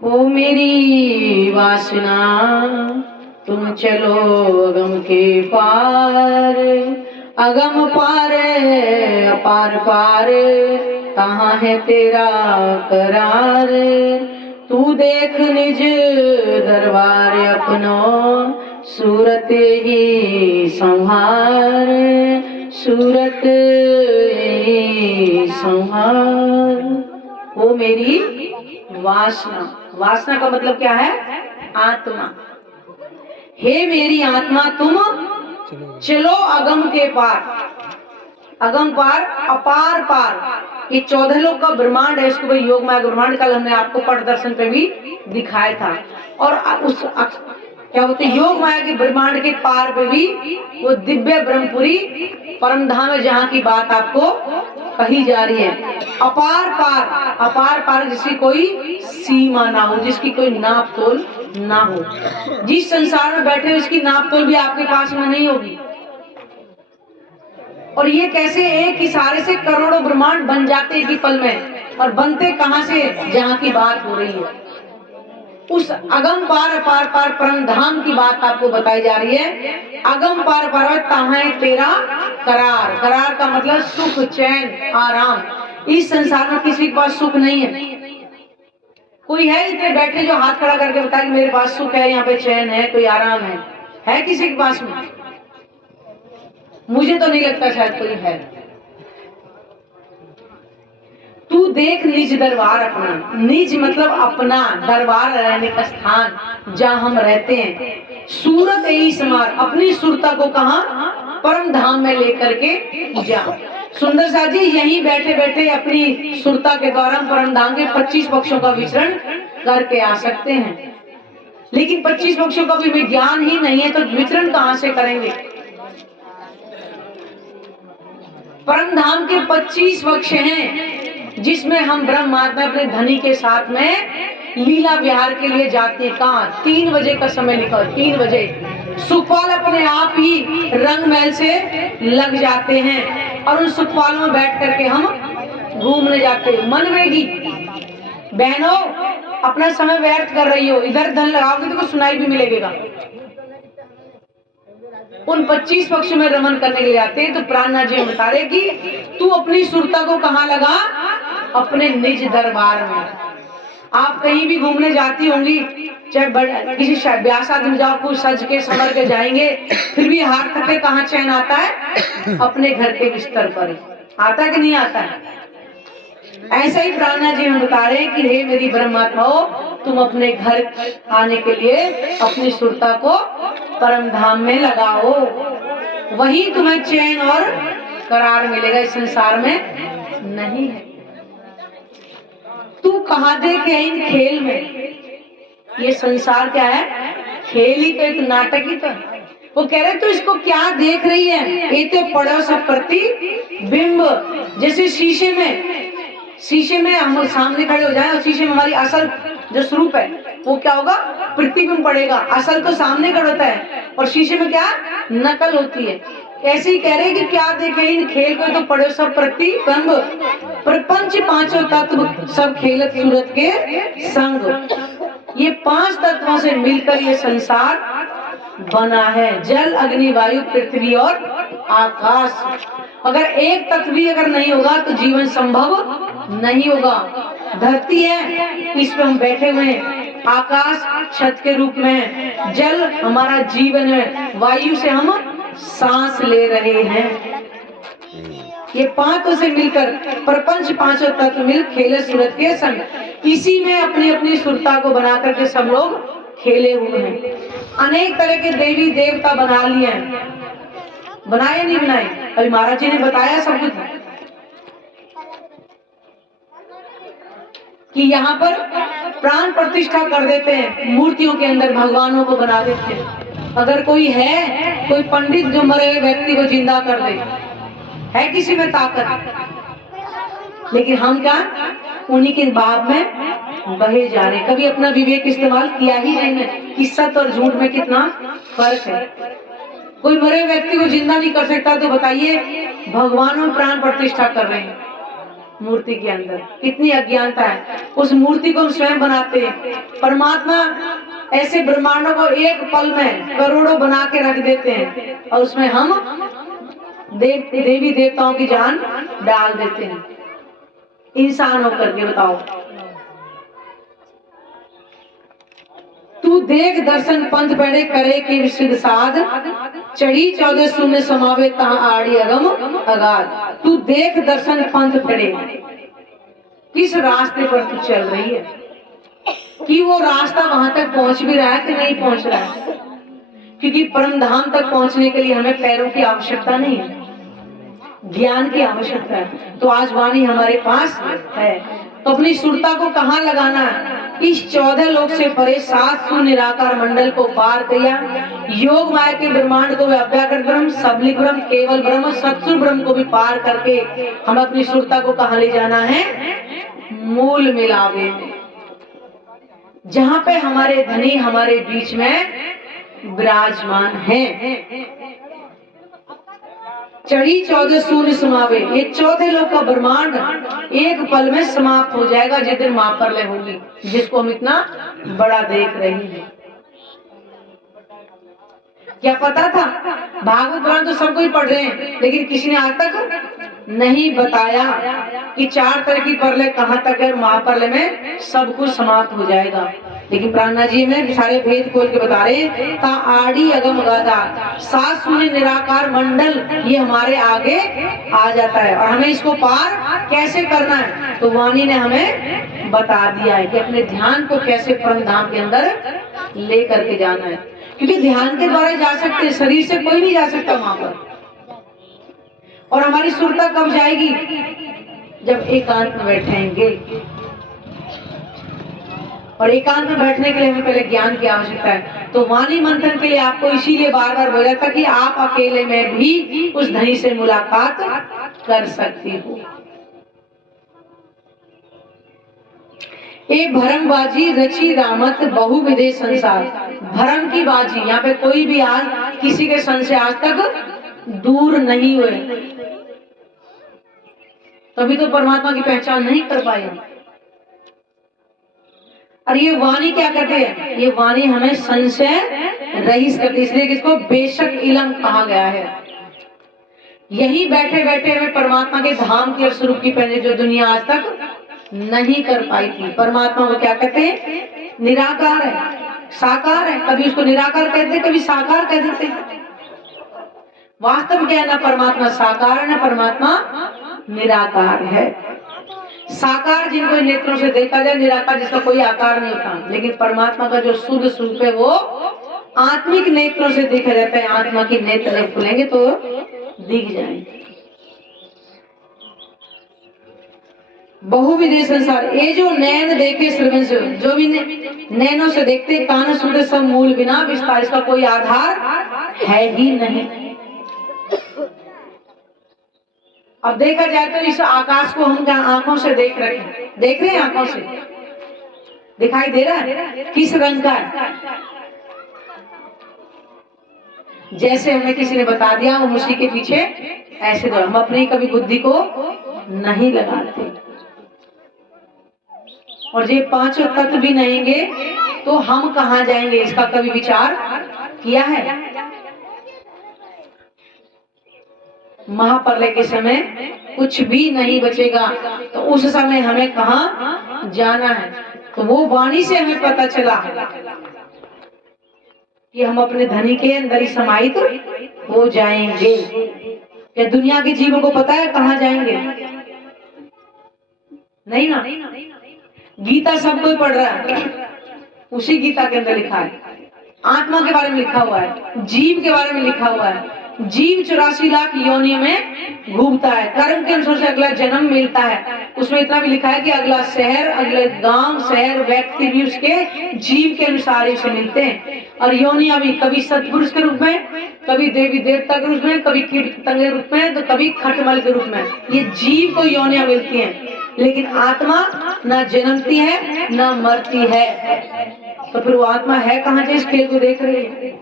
ओ मेरी वासना तुम चलो अगम के पार, अगम पार अपार पार, कहाँ है तेरा करार। तू देख निज दरबार अपनो, सूरत ही संहार, सूरत ही संहार। वो मेरी वासना, वासना का मतलब क्या है? आत्मा। हे मेरी आत्मा तुम चलो अगम के पार, अगम पार अपार पार। ये 14 लोग का ब्रह्मांड है, इसको भाई योग माया ब्रह्मांड कल हमने आपको पट दर्शन पे भी दिखाया था। और उस क्या बोलते योग माया के ब्रह्मांड के पार पे भी वो दिव्य ब्रह्मपुरी परम धाम है, जहाँ की बात आपको कही जा रही है। अपार पार, अपार पार जिसकी कोई सीमा ना हो, जिसकी कोई नाप तोल ना हो। जिस संसार में बैठे हो इसकी नाप तोल भी आपके पास में नहीं होगी। और ये कैसे एक इशारे से करोड़ों ब्रह्मांड बन जाते एक ही पल में, और बनते कहां से? जहां की बात हो रही है उस अगम पार अपार पार परम धाम की बात आपको बताई जा रही है। अगम पार पार कहाँ है तेरा करार। करार का मतलब सुख, चैन, आराम। इस संसार में किसी के पास सुख नहीं है। कोई है इतने बैठे जो हाथ खड़ा करके बताए कि मेरे पास सुख है, यहाँ पे चैन है, कोई आराम है किसी के पास में? मुझे तो नहीं लगता शायद कोई है। तू देख निज दरबार अपना, निज मतलब अपना, दरबार रहने का स्थान जहाँ हम रहते हैं। सूरत ही समार, अपनी सुरता को कहा? परम धाम में लेकर के जा। सुंदर सा जी यहीं बैठे बैठे अपनी सुरता के द्वारा परम धाम के 25 पक्षों का विचरण करके आ सकते हैं। लेकिन 25 पक्षों का भी ज्ञान ही नहीं है तो विचरण कहाँ से करेंगे? परम धाम के 25 पक्ष हैं, जिसमें हम ब्रह्मात्मा अपने धनी के साथ में लीला विहार के लिए जाते हैं। कहाँ? 3 बजे का समय लिखा, 3 बजे सुखपाल अपने आप ही रंग महल से लग जाते हैं और उन सुखपालों में बैठ करके हम घूमने जाते हैं। मन वेगी बहनों, अपना समय व्यर्थ कर रही हो, इधर धन लगाओगे तो कुछ सुनाई भी मिलेगा। उन 25 पक्षों में रमन करने के लिए जाते हैं। तो प्राणनाथ जी बता रहे कि तू अपनी सुरता को कहाँ लगा? अपने निज दरबार में। आप कहीं भी घूमने जाती होंगी, चाहे किसी ब्याह शादी में जाओ, कुछ सज के संवर के जाएंगे, फिर भी हाथ तक कहाँ चैन आता है? अपने घर के बिस्तर पर आता कि नहीं आता है? ऐसा ही प्राणनाथ जी हमें बता रहे हैं कि हे मेरी ब्रह्मात्माओं, तुम अपने घर आने के लिए अपनी सुरता को परम धाम में लगाओ, वही तुम्हें चैन और करार मिलेगा, इस संसार में नहीं है। तू कहाँ देखे इन खेल में? ये संसार क्या है? खेल ही तो, एक नाटक ही तो है। वो कह रहे तू इसको क्या देख रही है? ये तो पड़ो सब प्रतिबिंब, जैसे शीशे में हम सामने खड़े हो जाएं और शीशे में हमारी असल जो स्वरूप है वो क्या होगा? प्रतिबिंब पड़ेगा। असल तो सामने खड़ा होता है और शीशे में क्या? नकल होती है। ऐसे ही कह रहे कि क्या देखे इन खेल को, तो पड़ो सब प्रतिबिंब, प्रपंच पांचों तत्व सब खेलत सूरत के संग। ये 5 तत्वों से मिलकर ये संसार बना है, जल, अग्नि, वायु, पृथ्वी और आकाश। अगर एक तत्व भी अगर नहीं होगा तो जीवन संभव नहीं होगा। धरती है, इस पे हम बैठे हुए हैं, आकाश छत के रूप में है, जल हमारा जीवन है, वायु से हम सांस ले रहे हैं। ये 5 से मिलकर प्रपंच पांचों तत्व मिल खेले सूरत के संग। इसी में अपनी अपनी सुरता को बना करके सब लोग खेले हुए हैं। अनेक तरह के देवी देवता बना लिए हैं, बनाए नहीं बनाए? अभी महाराज जी ने बताया सब कुछ कि यहाँ पर प्राण प्रतिष्ठा कर देते हैं, मूर्तियों के अंदर भगवानों को बना देते हैं। अगर कोई है, कोई पंडित जो मरे हुए व्यक्ति को जिंदा कर दे, है किसी में ताकत? लेकिन हम क्या उन्हीं के भाव में बहे जा रहे। कभी अपना विवेक इस्तेमाल किया ही नहीं है कि सत्य और झूठ में कितना फर्क है। कोई मरे व्यक्ति को जिंदा नहीं कर सकता, तो बताइए भगवानों प्राण प्रतिष्ठा कर रहे हैं। मूर्ति के अंदर कितनी अज्ञानता है। उस मूर्ति को हम स्वयं बनाते हैं। परमात्मा ऐसे ब्रह्मांडों को एक पल में करोड़ों बना के रख देते हैं और उसमें हम देवी देवताओं की जान डाल देते हैं इंसान होकर के। बताओ, तू देख दर्शन पंथ पहने करे कि विशुद्ध साध, चढ़ी 14 शून्य समावे तहां आड़ी अगम अगाध। तू देख दर्शन पंथ पहने, किस रास्ते पर तू चल रही है, कि वो रास्ता वहां तक पहुंच भी रहा है कि नहीं पहुंच रहा है। क्योंकि परम धाम तक पहुंचने के लिए हमें पैरों की आवश्यकता नहीं है, ज्ञान की आवश्यकता है। तो आज वाणी हमारे पास है, तो अपनी सुरता को कहाँ लगाना है। इस 14 लोक से परे 7 निराकार मंडल को पार किया, योग माया के ब्रह्मांड को अव्याकृत ब्रह्म, सबलिक ब्रह्म, केवल ब्रह्म, सत्सुर ब्रह्म को भी पार करके हम अपनी सुरता को कहाँ ले जाना है, मूल मिलावे में, जहाँ पे हमारे धनी हमारे बीच में विराजमान है। चढ़ी 14 शून्य समावे, ये 14 लोक का ब्रह्मांड एक पल में समाप्त हो जाएगा जिस दिन महाप्रलय होगी, जिसको हम इतना बड़ा देख रहे हैं। क्या पता था? भागवत पुराण तो सब कोई पढ़ रहे हैं, लेकिन किसी ने आज तक नहीं बताया कि 4 तरह की प्रलय कहाँ तक है, महाप्रलय में सब कुछ समाप्त हो जाएगा। लेकिन प्राणनाथ जी में सारे भेद खोल के बता रहे, ता आड़ी अगम गादा, 7 शून्य निराकार मंडल ये हमारे आगे आ जाता है और हमें इसको पार कैसे करना है, तो वाणी ने हमें बता दिया है कि अपने ध्यान को कैसे परम धाम के अंदर ले करके जाना है। क्योंकि ध्यान के द्वारा जा सकते हैं, शरीर से कोई नहीं जा सकता वहां पर। और हमारी सुरता कब जाएगी, जब एकांत में बैठेंगे। और एकांत में बैठने के लिए हमें पहले ज्ञान की आवश्यकता है। तो वाणी मंथन के लिए आपको इसीलिए बार बार बोला था कि आप अकेले में भी उस धनी से मुलाकात कर सकती हो। ए भरम बाजी रची रामत बहु विदेश संसार, भरम की बाजी, यहाँ पे कोई भी आज किसी के सन से आज तक दूर नहीं हुए, तभी तो परमात्मा की पहचान नहीं कर पाए। और ये वाणी क्या कहते हैं, ये वाणी हमें संशय रहित करती, इसलिए इसको बेशक इलम कहा गया है। यही बैठे बैठे हमें परमात्मा के धाम के स्वरूप की पहले जो दुनिया आज तक नहीं कर पाई थी। परमात्मा को क्या कहते हैं, निराकार है, साकार है। कभी उसको निराकार कहते, कभी साकार कह देते। वास्तव क्या है, ना परमात्मा साकार है, ना परमात्मा निराकार है। साकार जिनको नेत्रों से देखा जाए, निराकार जिसका कोई आकार नहीं होता। लेकिन परमात्मा का जो शुद्ध स्वरूप है वो आत्मिक नेत्रों से देखा जाता है। आत्मा की नेत्र जब खुलेंगे तो दिख जाएंगे। बहुविधि संसार, ये जो नैन देखे श्रवण से, जो भी नैनों से देखते, कानों सुनते, सब मूल बिना विस्तार, इसका कोई आधार है ही नहीं। अब देखा जाए तो इस आकाश को हम आंखों से देख रहे हैं, आंखों से दिखाई दे रहा है, किस रंग का है। जैसे हमें किसी ने बता दिया, हम उसी के पीछे ऐसे दौड़, हम अपनी कभी बुद्धि को नहीं लगाते। और ये 5 तत्व भी नहींगे तो हम कहाँ जाएंगे, इसका कभी विचार किया है? महाप्रलय के समय कुछ भी नहीं बचेगा, तो उस समय हमें कहाँ जाना है। तो वो वाणी से हमें पता चला कि हम अपने धनी के अंदर ही समाहित हो जाएंगे। क्या दुनिया के जीवों को पता है कहाँ जाएंगे? नहीं ना। गीता सब कोई पढ़ रहा है, उसी गीता के अंदर लिखा है, आत्मा के बारे में लिखा हुआ है, जीव के बारे में लिखा हुआ है। जीव 84 लाख योनियों में घूमता है, कर्म के अनुसार से अगला जन्म मिलता है। उसमें इतना भी लिखा है कि अगला शहर, अगले गांव, शहर, व्यक्ति भी उसके जीव के अनुसार ही उसे मिलते हैं। और योनियां भी कभी सत्पुरुष के रूप में, कभी देवी देवता के रूप में, कभी कीट पतंग के रूप में, तो कभी खटमल के रूप में। ये जीव को योनियां मिलती हैं, लेकिन आत्मा ना जन्मती है ना मरती है। तो फिर वो आत्मा है कहाँ से, इस खेल को देख रही है?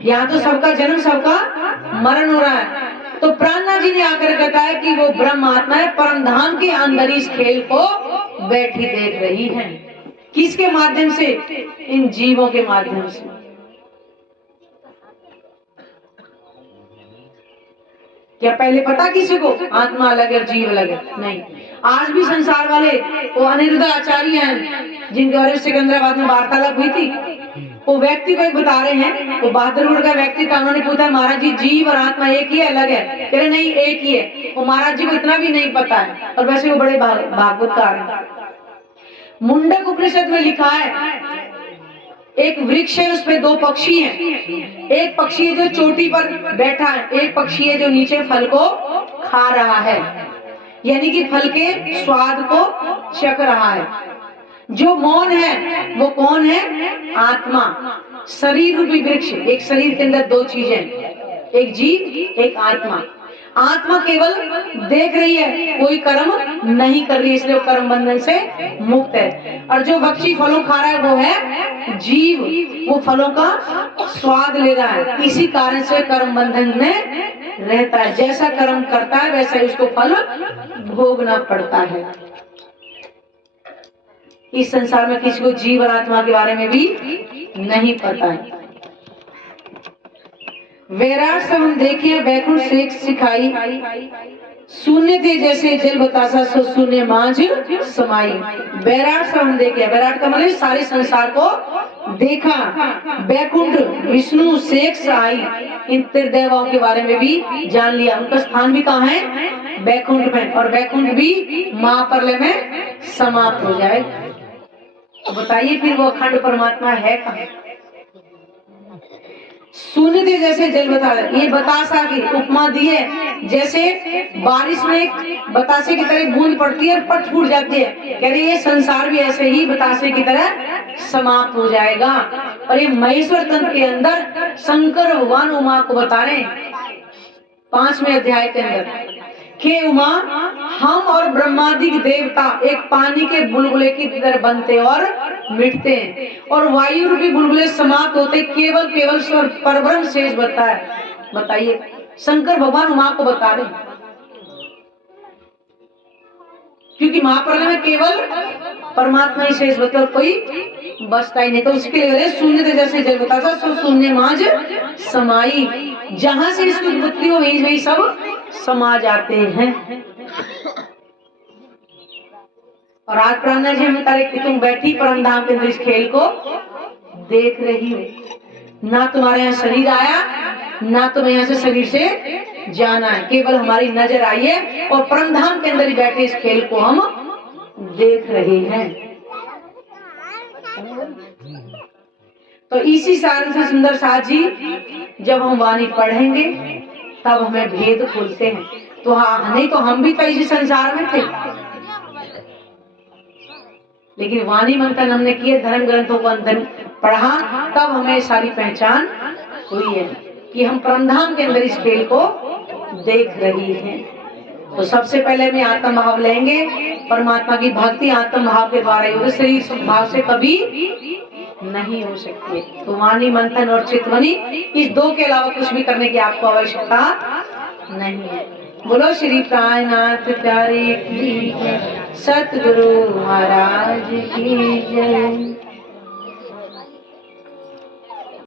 यहाँ तो सबका जन्म, सबका मरण हो रहा है। तो प्राणनाथ जी ने आकर बताया कि वो ब्रह्म आत्मा है, परम धाम के अंदर इस खेल को बैठी देख रही है। किसके माध्यम से? इन जीवों के माध्यम से। क्या पहले पता किसी को आत्मा अलग है जीव अलग है? नहीं। आज भी संसार वाले, वो अनिरुद्ध आचार्य हैं जिनके बारे में सिकंदराबाद में वार्तालाप हुई थी, वो व्यक्ति को एक बता रहे हैं, वो बहादुरगढ़ का व्यक्ति था। उन्होंने पूछा महाराज जी जीव और आत्मा एक ही है अलग है? कह रहे नहीं एक ही है। वो महाराज जी को इतना भी नहीं पता है, और वैसे वो बड़े भागवतकार हैं। मुंडक उपनिषद में लिखा है एक वृक्ष है, उसपे दो पक्षी हैं। एक पक्षी है जो चोटी पर बैठा है, एक पक्षी है जो नीचे फल को खा रहा है, यानी कि फल के स्वाद को चख रहा है। जो मौन है वो कौन है? आत्मा। शरीर रूपी वृक्ष, एक शरीर के अंदर दो चीजें, एक जीव एक आत्मा। आत्मा केवल देख रही है, कोई कर्म नहीं कर रही है, इसलिए वो कर्म बंधन से मुक्त है। और जो पक्षी फलों खा रहा है वो है जीव, वो फलों का स्वाद ले रहा है, इसी कारण से कर्म बंधन में रहता है। जैसा कर्म करता है वैसा ही उसको फल भोगना पड़ता है। इस संसार में किसी को जीव और आत्मा के बारे में भी नहीं पता है। वैराट से हम देखे वैकुंठ से सिखाई, शून्य थे जैसे जल बतासा सो शून्य मांझ समाई। वैराट से हम देखे, वैराट का मतलब सारे संसार को देखा। वैकुंठ विष्णु शेष आई, इन त्रिदेवों के बारे में भी जान लिया। उनका स्थान भी कहाँ है? वैकुंठ में। और वैकुंठ भी महाप्रलय में समाप्त हो जाए। बताइए फिर वो अखंड परमात्मा है कहाँ? शून्य थे जैसे जल बतासा, ये बतासा की उपमा दी है। जैसे बारिश में बतासे की तरह बूंद पड़ती है और पट फूट जाती है, कह रहे ये संसार भी ऐसे ही बतासे की तरह समाप्त हो जाएगा। और ये महेश्वर तंत्र के अंदर शंकर भगवान उमा को बता रहे 5वें अध्याय के अंदर कि उमा हम और ब्रह्मादि देवता एक पानी के बुलबुले की तरह बनते और मिटते हैं, और वायु रूपी बुलबुले समाप्त होते, केवल केवल स्वर परब्रह्म शेष बचता है। बताइए, शंकर भगवान उमा को बता रहे, क्योंकि महाप्रलय में केवल परमात्मा ही शेष बचता और कोई बचता ही नहीं। तो उसके लिए शून्य जैसे जल बतासा सो शून्य मांझ समाई, जहां से इसकी उत्पत्ति हो वही सब समा जाते हैं। और आज प्राणनाथ जी हमें तारीख कि तुम बैठी परम धाम के अंदर इस खेल को देख रही हो। ना तुम्हारे यहाँ शरीर आया, ना तुम्हें यहाँ से शरीर से जाना है, केवल हमारी नजर आई है और परम धाम के अंदर ही बैठे इस खेल को हम देख रहे हैं। तो इसी सारण से सुंदर साथ जी जब हम वाणी पढ़ेंगे तब हमें भेद खुलते हैं। तो हाँ, नहीं तो हम भी तो इसी संसार में थे, लेकिन वाणी मंथन हमने किए, धर्म ग्रंथों को अंदर पढ़ा, तब हमें सारी पहचान हुई है कि हम परमधाम के अंदर इस खेल को देख रही हैं। तो सबसे पहले में आत्म भाव लेंगे, परमात्मा की भक्ति आत्म भाव के द्वारा ही, शरीर भाव से कभी नहीं हो सकती। तो वाणी मंथन और चितवनी, इस दो के अलावा कुछ भी करने की आपको आवश्यकता नहीं है। बोलो श्री प्राणनाथ प्यारे की जय, सतगुरु महाराज की जय।